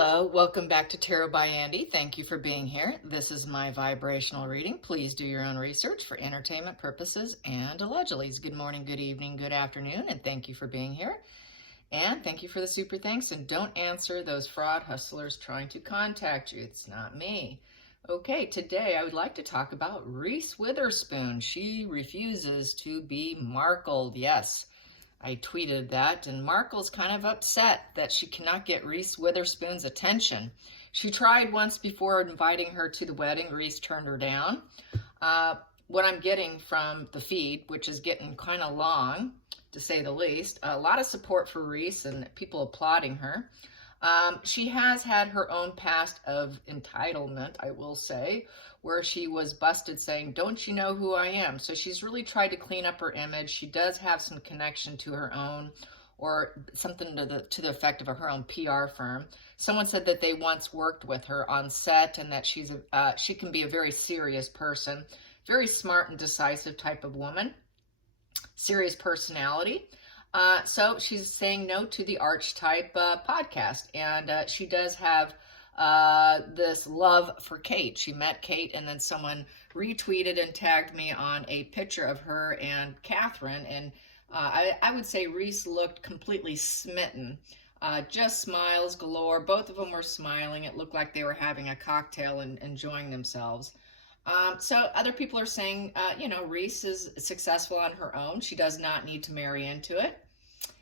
Hello, welcome back to Tarot by Andy. Thank you for being here. This is my vibrational reading. Please do your own research for entertainment purposes and allegedly. Good morning, good evening, good afternoon, and thank you for being here. And thank you for the super thanks, and don't answer those fraud hustlers trying to contact you. It's not me. Okay, today I would like to talk about Reece Witherspoon. She refuses to be Markled. Yes, I tweeted that, and Markle's kind of upset that she cannot get Reece Witherspoon's attention. She tried once before inviting her to the wedding. Reece turned her down. What I'm getting from the feed, which is getting kind of long, to say the least, a lot of support for Reece and people applauding her. She has had her own past of entitlement, I will say, where she was busted saying, "Don't you know who I am?" So she's really tried to clean up her image. She does have some connection to her own, or something to the effect of her own PR firm. Someone said that they once worked with her on set, and that she can be a very serious person, very smart and decisive type of woman, serious personality. So she's saying no to the Archetype podcast, and she does have this love for Kate. She met Kate, and then someone retweeted and tagged me on a picture of her and Catherine, and I would say Reece looked completely smitten. Just smiles galore. Both of them were smiling. It looked like they were having a cocktail and enjoying themselves. So other people are saying, Reece is successful on her own. She does not need to marry into it.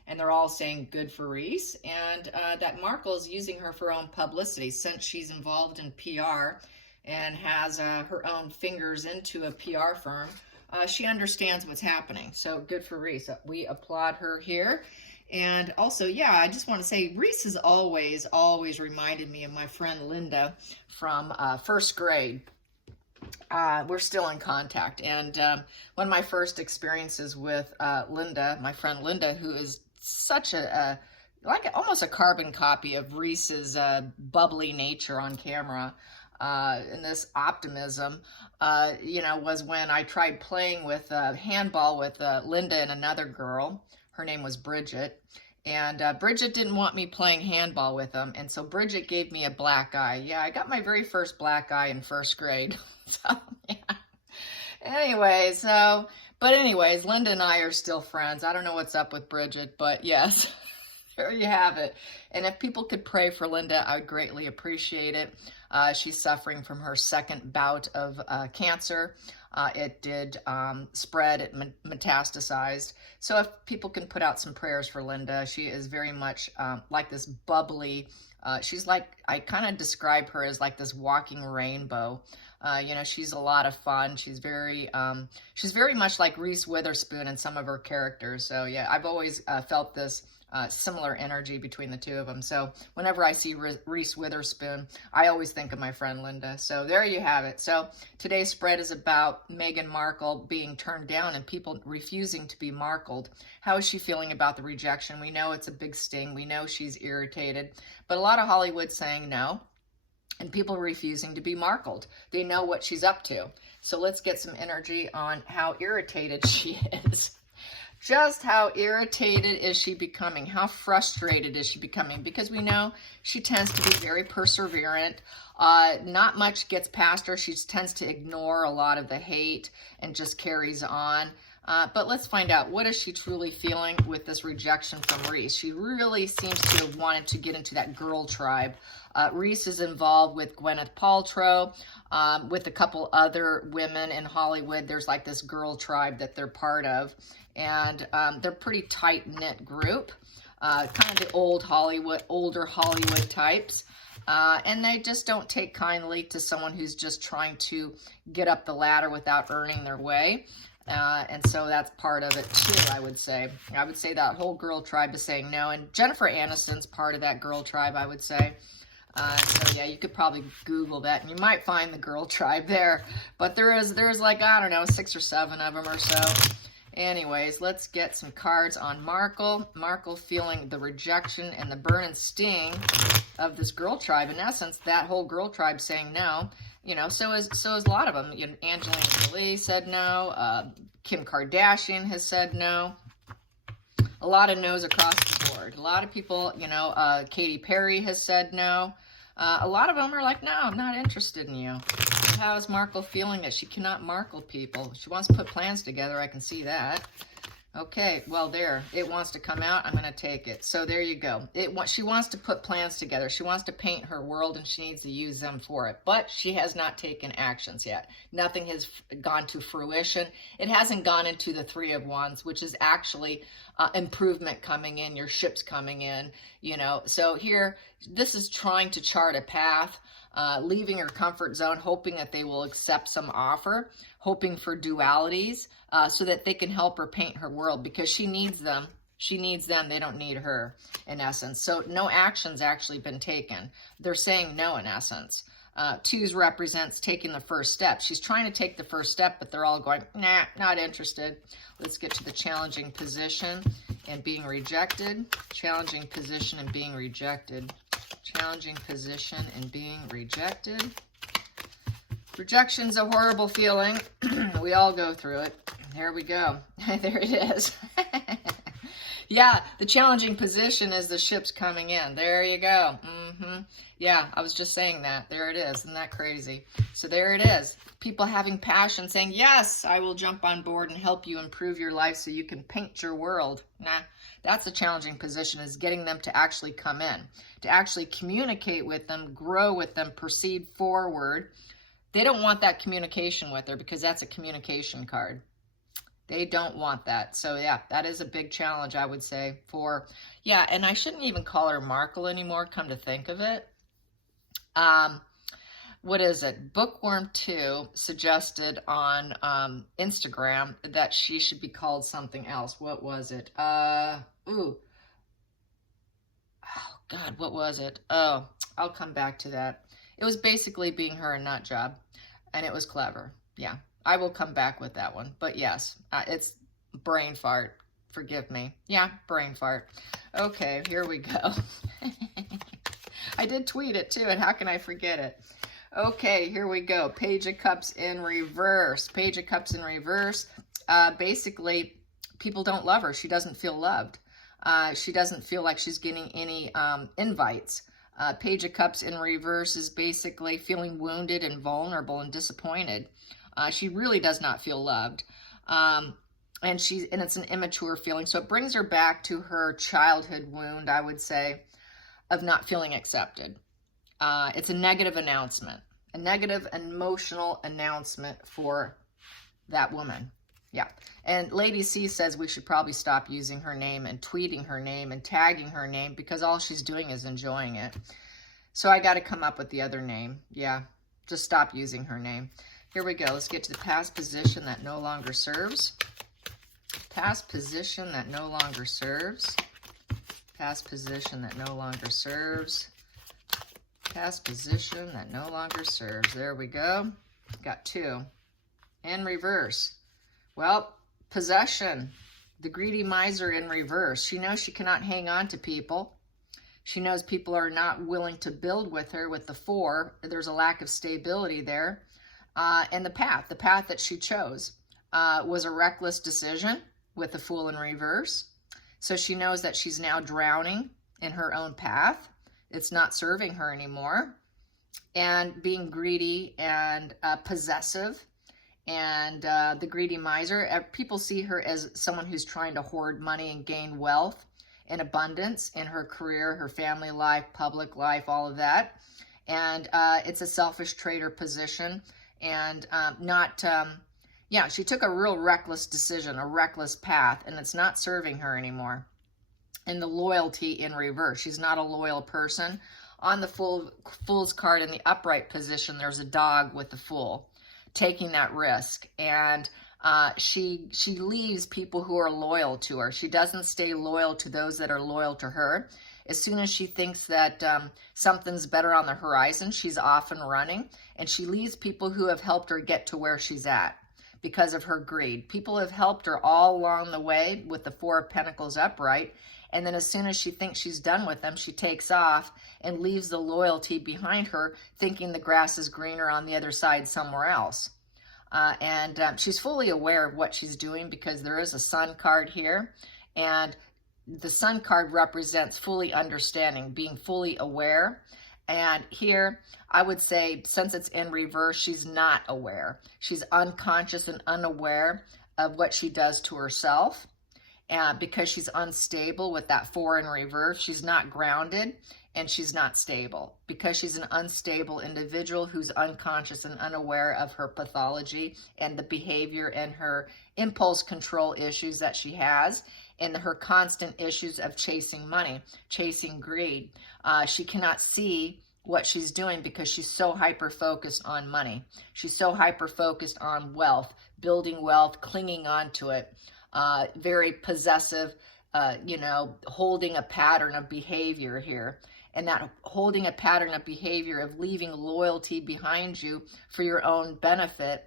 And they're all saying good for Reece, and that Markle is using her for her own publicity since she's involved in PR and has her own fingers into a PR firm. She understands what's happening. So good for Reece. We applaud her here. And also, yeah, I just want to say Reece has always reminded me of my friend Linda from first grade. We're still in contact, and one of my first experiences with Linda, my friend Linda, who is such almost a carbon copy of Reece's bubbly nature on camera, and this optimism, was when I tried playing with handball with Linda and another girl. Her name was Bridget. And Bridget didn't want me playing handball with them, and so Bridget gave me a black eye. Yeah, I got my very first black eye in first grade. So, yeah. Anyways, Linda and I are still friends. I don't know what's up with Bridget, but yes, there you have it. And if people could pray for Linda, I would greatly appreciate it. She's suffering from her second bout of cancer. It did spread, it metastasized. So if people can put out some prayers for Linda, she is very much like this bubbly, she's like, I kind of describe her as like this walking rainbow. She's a lot of fun. She's very much like Reece Witherspoon in some of her characters. So yeah, I've always felt this similar energy between the two of them. So whenever I see Reece Witherspoon, I always think of my friend Linda. So there you have it. So today's spread is about Meghan Markle being turned down and people refusing to be Markled. How is she feeling about the rejection? We know it's a big sting. We know she's irritated, but a lot of Hollywood saying no, and people refusing to be Markled. They know what she's up to. So let's get some energy on how irritated she is. Just how irritated is she becoming? How frustrated is she becoming? Because we know she tends to be very perseverant. Not much gets past her. She tends to ignore a lot of the hate and just carries on. But let's find out, what is she truly feeling with this rejection from Reece? She really seems to have wanted to get into that girl tribe. Reece is involved with Gwyneth Paltrow, with a couple other women in Hollywood. There's like this girl tribe that they're part of, and they're pretty tight-knit group, kind of the older Hollywood types. And they just don't take kindly to someone who's just trying to get up the ladder without earning their way. And so that's part of it too, I would say. I would say that whole girl tribe is saying no. And Jennifer Aniston's part of that girl tribe, I would say. So yeah, you could probably Google that and you might find the girl tribe there. But there's like, I don't know, 6 or 7 of them or so. Anyways, let's get some cards on Markle. Markle feeling the rejection and the burn and sting of this girl tribe. In essence, that whole girl tribe saying no. So is a lot of them. Angelina Jolie said no. Kim Kardashian has said no. A a lot of no's across the board. A lot of people, you know, Katy Perry has said no. A lot of them are like, no, I'm not interested in you. How is Markle feeling that she cannot Markle people? She wants to put plans together. I can see that. Okay, well, there. It wants to come out. I'm going to take it. So there you go. She wants to put plans together. She wants to paint her world, and she needs to use them for it. But she has not taken actions yet. Nothing has gone to fruition. It hasn't gone into the Three of Wands, which is actually improvement coming in, your ships coming in, you know. So here, this is trying to chart a path, leaving her comfort zone, hoping that they will accept some offer, hoping for dualities, so that they can help her paint her world, because she needs them. She needs them. They don't need her, in essence. So no action's actually been taken. They're saying no, in essence. Twos represents taking the first step. She's trying to take the first step, but they're all going, nah, not interested. Let's get to the challenging position and being rejected. Challenging position and being rejected. Challenging position and being rejected. Rejection's a horrible feeling. We all go through it. There we go. There it is. Yeah, the challenging position is the ships coming in. There you go. Yeah, I was just saying that. There it is. Isn't that crazy? So there it is. People having passion, saying, yes, I will jump on board and help you improve your life so you can paint your world. Nah, that's a challenging position, is getting them to actually come in, to actually communicate with them, grow with them, proceed forward. They don't want that communication with her, because that's a communication card. They don't want that. So yeah, that is a big challenge, I would say, for, yeah, and I shouldn't even call her Markle anymore, come to think of it. What is it? Bookworm 2 suggested on Instagram that she should be called something else. What was it? Oh God, what was it? Oh, I'll come back to that. It was basically being her a nut job, and it was clever. Yeah. I will come back with that one. But yes, it's brain fart. Forgive me. Yeah, brain fart. Okay, here we go. I did tweet it too, and how can I forget it? Okay, here we go. Page of Cups in reverse. Page of Cups in reverse. Basically, people don't love her. She doesn't feel loved. She doesn't feel like she's getting any invites. Page of Cups in reverse is basically feeling wounded and vulnerable and disappointed. She really does not feel loved. And it's an immature feeling. So it brings her back to her childhood wound, I would say, of not feeling accepted. It's a negative announcement, a negative emotional announcement for that woman. Yeah. And Lady C says we should probably stop using her name and tweeting her name and tagging her name, because all she's doing is enjoying it. So I got to come up with the other name. Yeah. Just stop using her name. Here we go. Let's get to the past position that no longer serves. Past position that no longer serves. Past position that no longer serves. Past position that no longer serves. There we go. Got two. In reverse. Well, possession. The greedy miser in reverse. She knows she cannot hang on to people. She knows people are not willing to build with her with the 4. There's a lack of stability there. And the path that she chose was a reckless decision with the Fool in reverse. So she knows that she's now drowning in her own path. It's not serving her anymore. And being greedy and possessive, and the greedy miser, people see her as someone who's trying to hoard money and gain wealth and abundance in her career, her family life, public life, all of that. And it's a selfish trader position. And she took a real reckless decision, a reckless path, and it's not serving her anymore. And the loyalty in reverse. She's not a loyal person. On the Fool's card in the upright position, there's a dog with the Fool taking that risk. And she leaves people who are loyal to her. She doesn't stay loyal to those that are loyal to her. As soon as she thinks that something's better on the horizon, she's off and running. And she leaves people who have helped her get to where she's at because of her greed. People have helped her all along the way with the 4 of Pentacles upright. And then as soon as she thinks she's done with them, she takes off and leaves the loyalty behind her, thinking the grass is greener on the other side somewhere else. She's fully aware of what she's doing, because there is a Sun card here. And the Sun card represents fully understanding, being fully aware. And here, I would say, since it's in reverse, she's not aware. She's unconscious and unaware of what she does to herself. And because she's unstable with that 4 in reverse, she's not grounded and she's not stable. Because she's an unstable individual who's unconscious and unaware of her pathology and the behavior and her impulse control issues that she has, and her constant issues of chasing money, chasing greed. She cannot see what she's doing because she's so hyper-focused on money. She's so hyper-focused on wealth, building wealth, clinging on to it, very possessive, holding a pattern of behavior here. And that holding a pattern of behavior of leaving loyalty behind you for your own benefit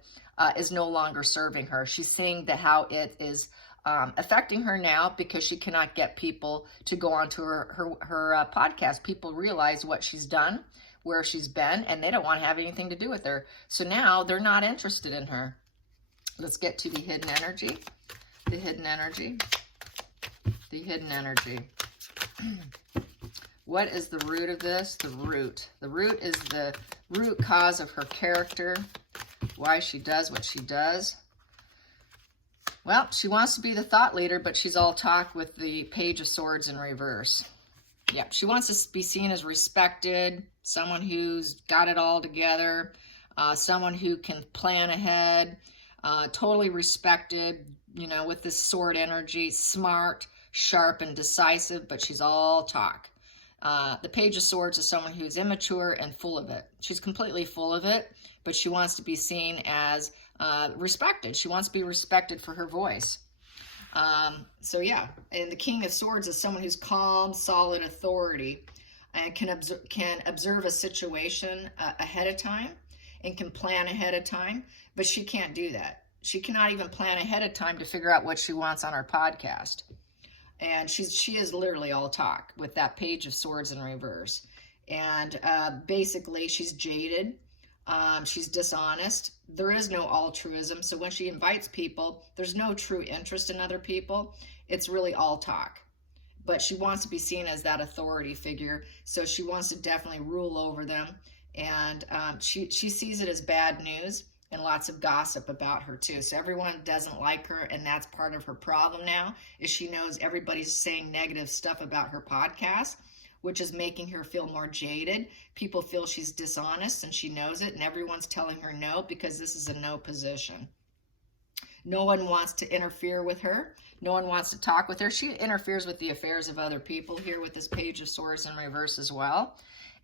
is no longer serving her. She's seeing how it is affecting her now because she cannot get people to go onto her podcast. People realize what she's done, where she's been, and they don't want to have anything to do with her. So now they're not interested in her. Let's get to the hidden energy. The hidden energy. The hidden energy. What is the root of this? The root. The root is the root cause of her character, why she does what she does. Well, she wants to be the thought leader, but she's all talk with the Page of Swords in reverse. Yeah, she wants to be seen as respected, someone who's got it all together, someone who can plan ahead, totally respected, with this sword energy, smart, sharp, and decisive, but she's all talk. The Page of Swords is someone who's immature and full of it. She's completely full of it, but she wants to be seen as respected. She wants to be respected for her voice. So yeah, and the King of Swords is someone who's calm, solid authority, and can observe a situation ahead of time and can plan ahead of time, but she can't do that. She cannot even plan ahead of time to figure out what she wants on her podcast. And she is literally all talk with that Page of Swords in reverse. And basically, she's jaded. She's dishonest. There is no altruism. So when she invites people, there's no true interest in other people. It's really all talk. But she wants to be seen as that authority figure. So she wants to definitely rule over them. And she sees it as bad news. And lots of gossip about her too. So everyone doesn't like her, and that's part of her problem now, is she knows everybody's saying negative stuff about her podcast, which is making her feel more jaded. People feel she's dishonest, and she knows it, and everyone's telling her no because this is a no position. No one wants to interfere with her. No one wants to talk with her. She interferes with the affairs of other people here with this Page of Swords in reverse as well.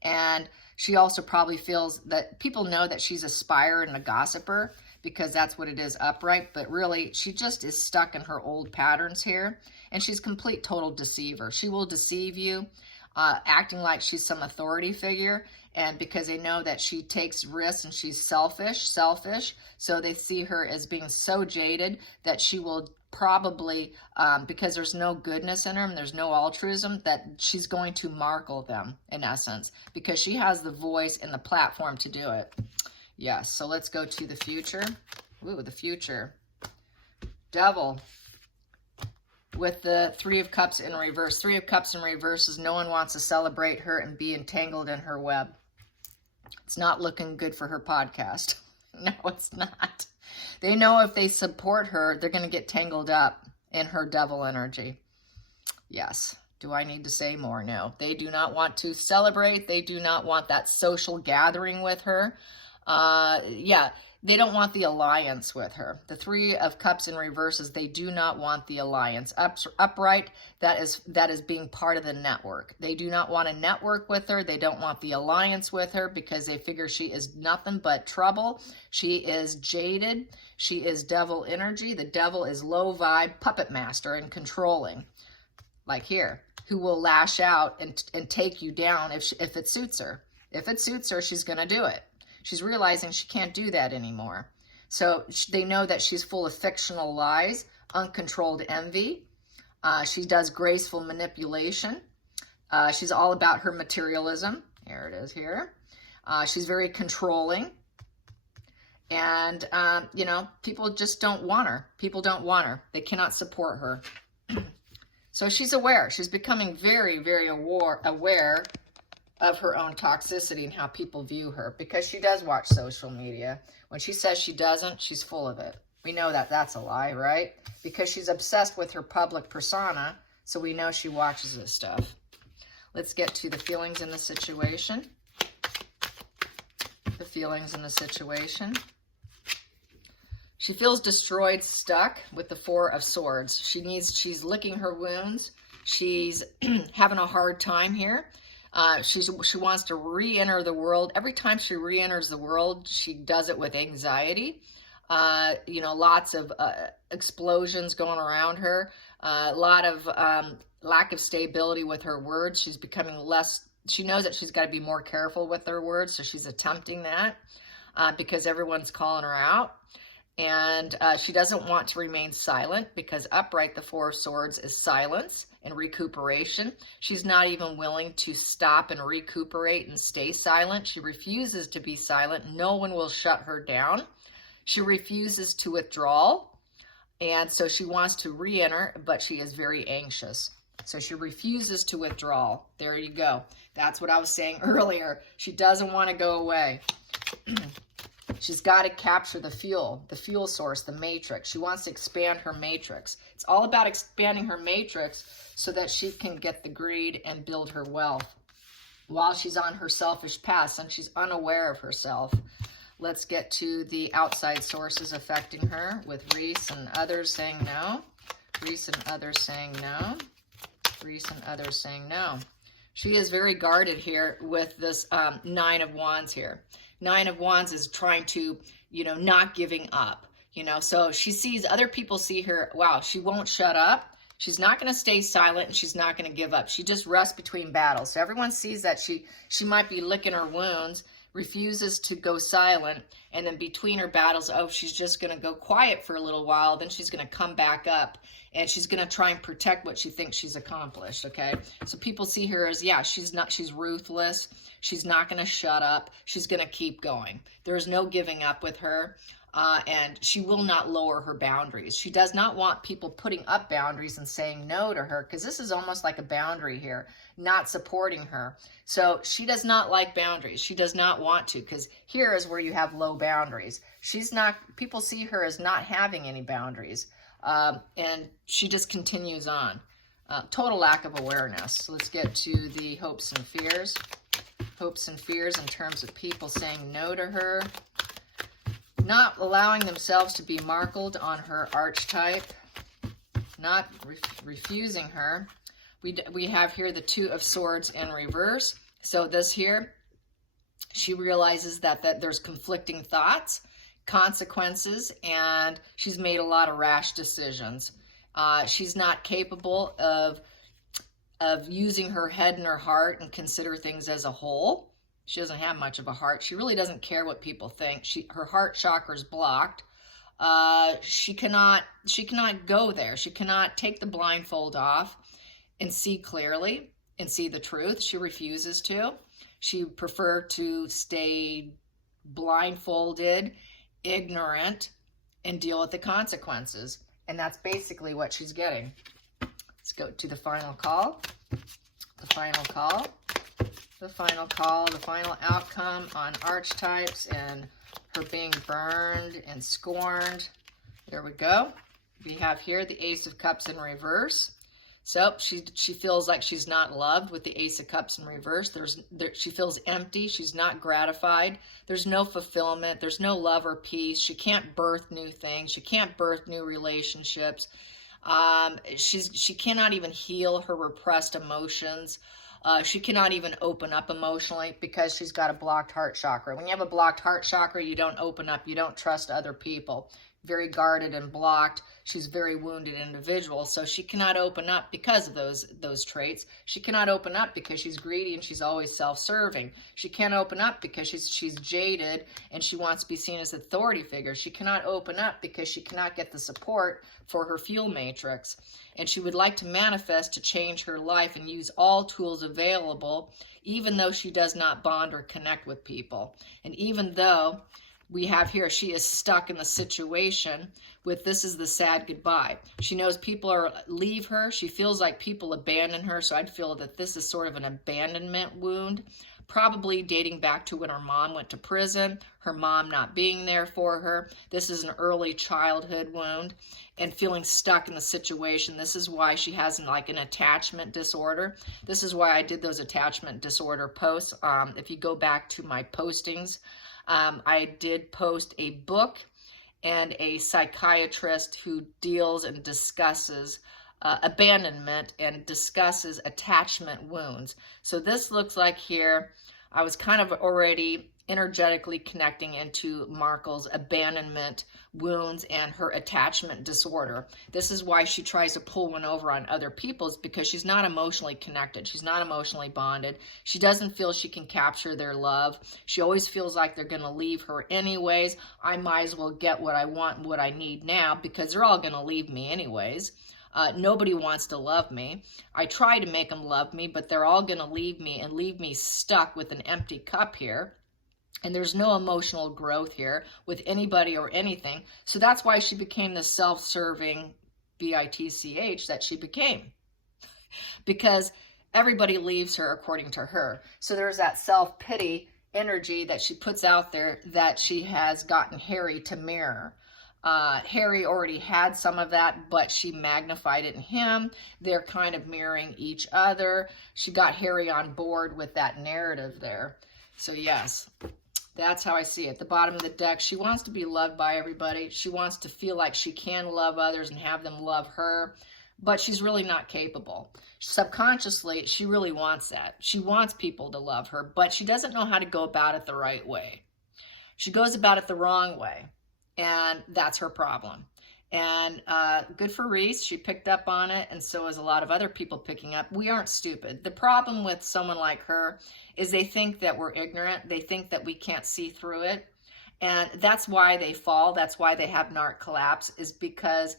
And she also probably feels that people know that she's a spyer and a gossiper because that's what it is upright. But really, she just is stuck in her old patterns here. And she's complete total deceiver. She will deceive you, acting like she's some authority figure. And because they know that she takes risks and she's selfish. So they see her as being so jaded that she will probably, because there's no goodness in her and there's no altruism, that she's going to Markle them, in essence, because she has the voice and the platform to do it. Yes, so let's go to the future. Ooh, the future. Devil. With the 3 of Cups in reverse. 3 of Cups in reverse is no one wants to celebrate her and be entangled in her web. It's not looking good for her podcast. No, it's not. They know if they support her, they're going to get tangled up in her devil energy. Yes. Do I need to say more? No. They do not want to celebrate. They do not want that social gathering with her. Yeah, they don't want the alliance with her. The 3 of Cups in reverse is they do not want the alliance. Upright, that is being part of the network. They do not want to network with her. They don't want the alliance with her because they figure she is nothing but trouble. She is jaded. She is devil energy. The devil is low vibe, puppet master, and controlling. Like here, who will lash out and take you down if it suits her. If it suits her, she's going to do it. She's realizing she can't do that anymore. So they know that she's full of fictional lies, uncontrolled envy. She does graceful manipulation. She's all about her materialism. Here it is here. She's very controlling. And, people just don't want her. People don't want her. They cannot support her. So she's aware. She's becoming very, very aware of her own toxicity and how people view her, because she does watch social media. When she says she doesn't, she's full of it. We know that that's a lie, right? Because she's obsessed with her public persona, so we know she watches this stuff. Let's get to the feelings in the situation. The feelings in the situation. She feels destroyed, stuck with the Four of Swords. She's licking her wounds. She's having a hard time here. She wants to re-enter the world. Every time she re-enters the world, she does it with anxiety. You know, lots of explosions going around her. A lot of lack of stability with her words. She's becoming less. She knows that she's got to be more careful with her words, so she's attempting that because everyone's calling her out. And she doesn't want to remain silent, because upright, the Four of Swords is silence and recuperation. She's not even willing to stop and recuperate and stay silent. She refuses to be silent. No one will shut her down. She refuses to withdraw. And so she wants to re-enter, but she is very anxious. So she refuses to withdraw. There you go. That's what I was saying earlier. She doesn't want to go away. She's got to capture the fuel source, the matrix. She wants to expand her matrix. It's all about expanding her matrix so that she can get the greed and build her wealth while she's on her selfish path, and she's unaware of herself. Let's get to the outside sources affecting her, with Reece and others saying no. Reece and others saying no. Reece and others saying no. She is very guarded here with this Nine of Wands here. Nine of Wands is trying to, you know, not giving up, you know. So she sees, other people see her, wow, she won't shut up. She's not going to stay silent, and she's not going to give up. She just rests between battles. So everyone sees that she might be licking her wounds, refuses to go silent, and then between her battles, oh, she's just going to go quiet for a little while, then she's going to come back up, and she's going to try and protect what she thinks she's accomplished, okay? So people see her as, yeah, she's ruthless. She's not going to shut up. She's going to keep going. There's no giving up with her, and she will not lower her boundaries. She does not want people putting up boundaries and saying no to her, because this is almost like a boundary here, not supporting her. So she does not like boundaries. She does not want to, because here is where you have low boundaries. People see her as not having any boundaries, and she just continues on. Total lack of awareness. Let's get to the hopes and fears. Hopes and fears in terms of people saying no to her. Not allowing themselves to be markled on her archetype. Not refusing her. We have here the Two of Swords in reverse. So this here, she realizes that there's conflicting thoughts, consequences, and she's made a lot of rash decisions. She's not capable of using her head and her heart and consider things as a whole. She doesn't have much of a heart. She really doesn't care what people think. Her heart chakra is blocked. She cannot go there. She cannot take the blindfold off and see clearly and see the truth. She refuses to. She prefers to stay blindfolded, ignorant, and deal with the consequences. And that's basically what she's getting. Let's go to the final call. The final call. The final call. The final outcome on archetypes and her being burned and scorned. There we go. We have here the Ace of Cups in reverse. So she feels like she's not loved with the Ace of Cups in reverse. She feels empty. She's not gratified. There's no fulfillment. There's no love or peace. She can't birth new things. She can't birth new relationships. She cannot even heal her repressed emotions. She cannot even open up emotionally because she's got a blocked heart chakra. When you have a blocked heart chakra, you don't open up. You don't trust other people. Very guarded and blocked. She's a very wounded individual, so she cannot open up because of those traits. She cannot open up because she's greedy and she's always self-serving. She can't open up because she's jaded and she wants to be seen as an authority figure. She cannot open up because she cannot get the support for her fuel matrix. And she would like to manifest to change her life and use all tools available, even though she does not bond or connect with people. And even though we have here, she is stuck in the situation with this is the sad goodbye. She knows people are leave her. She feels like people abandon her. So I'd feel that this is sort of an abandonment wound, probably dating back to when her mom went to prison, her mom not being there for her. This is an early childhood wound and feeling stuck in the situation. This is why she has like an attachment disorder. This is why I did those attachment disorder posts. If you go back to my postings, I did post a book and a psychiatrist who deals and discusses abandonment and discusses attachment wounds. So this looks like here, I was kind of already energetically connecting into Markle's abandonment wounds and her attachment disorder. This is why she tries to pull one over on other people's, because she's not emotionally connected. She's not emotionally bonded. She doesn't feel she can capture their love. She always feels like they're going to leave her anyways. I might as well get what I want and what I need now because they're all going to leave me anyways. Nobody wants to love me. I try to make them love me, but they're all going to leave me and leave me stuck with an empty cup here. And there's no emotional growth here with anybody or anything. So that's why she became the self-serving bitch that she became. Because everybody leaves her according to her. So there's that self-pity energy that she puts out there that she has gotten Harry to mirror. Harry already had some of that, but she magnified it in him. They're kind of mirroring each other. She got Harry on board with that narrative there. So yes, that's how I see it. The bottom of the deck, she wants to be loved by everybody. She wants to feel like she can love others and have them love her, but she's really not capable. Subconsciously, she really wants that. She wants people to love her, but she doesn't know how to go about it the right way. She goes about it the wrong way. And that's her problem. And good for Reece. She picked up on it, and so is a lot of other people picking up. We aren't stupid. The problem with someone like her is they think that we're ignorant. They think that we can't see through it. And that's why they fall. That's why they have narc collapse, is because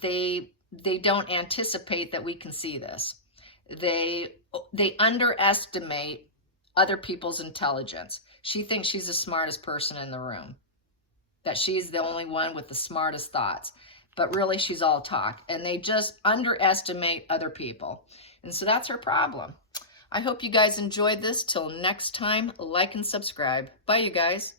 they don't anticipate that we can see this. They underestimate other people's intelligence. She thinks she's the smartest person in the room, that she's the only one with the smartest thoughts, but really she's all talk, and they just underestimate other people. And so that's her problem. I hope you guys enjoyed this. Till next time, like and subscribe. Bye, you guys.